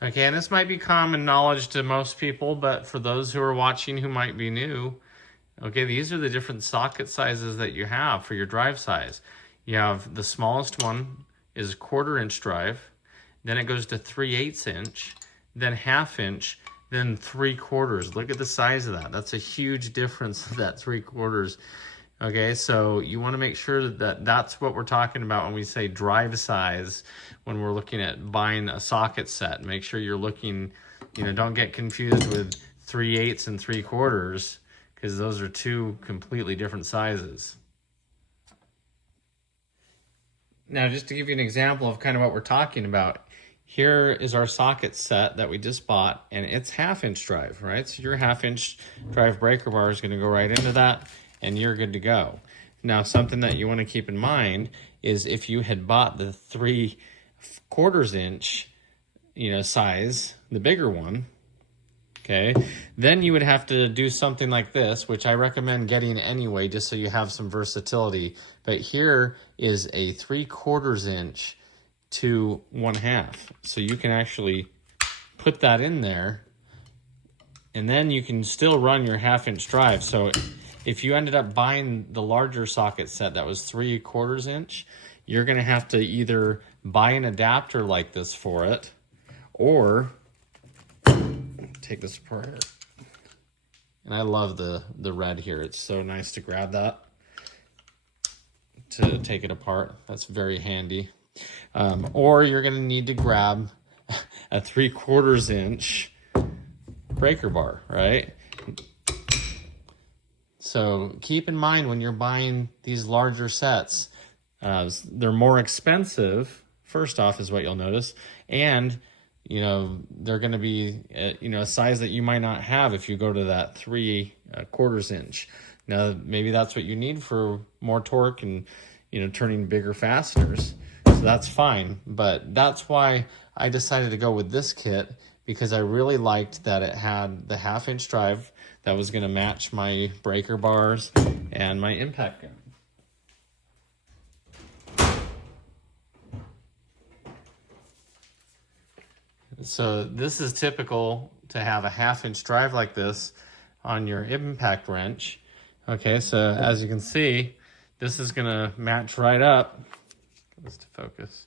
Okay, and this might be common knowledge to most people, but for those who are watching who might be new, okay, these are the different socket sizes that you have for your drive size. You have the smallest one is 1/4 inch drive, then it goes to 3/8 inch, then 1/2 inch, then 3/4. Look at the size of that. That's a huge difference, that 3/4. Okay, so you want to make sure that that's what we're talking about when we say drive size, when we're looking at buying a socket set. Make sure you're looking, don't get confused with 3/8 and 3/4, because those are two completely different sizes. Now, just to give you an example of kind of what we're talking about, here is our socket set that we just bought, and it's 1/2 inch drive, right? So your 1/2 inch drive breaker bar is going to go right into that, and you're good to go. Now, something that you want to keep in mind is if you had bought the 3/4 inch, size, the bigger one, okay, then you would have to do something like this, which I recommend getting anyway, just so you have some versatility. But here is a 3/4 inch to 1/2. So you can actually put that in there, and then you can still run your 1/2 inch drive. So if you ended up buying the larger socket set that was 3/4 inch, you're going to have to either buy an adapter like this for it, or take this apart here. And I love the red here. It's so nice to grab that, to take it apart. That's very handy. Or you're going to need to grab a 3/4 inch breaker bar, right? So keep in mind when you're buying these larger sets, they're more expensive, first off, is what you'll notice. And, they're going to be, a size that you might not have if you go to that 3/4 inch. Now, maybe that's what you need for more torque and, turning bigger fasteners. So that's fine. But that's why I decided to go with this kit, because I really liked that it had the 1/2 inch drive that was going to match my breaker bars and my impact gun. So this is typical to have a 1/2 inch drive like this on your impact wrench. Okay, so as you can see, this is going to match right up. Get this to focus.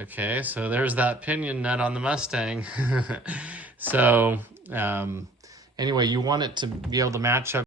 Okay, so there's that pinion nut on the Mustang. So anyway, you want it to be able to match up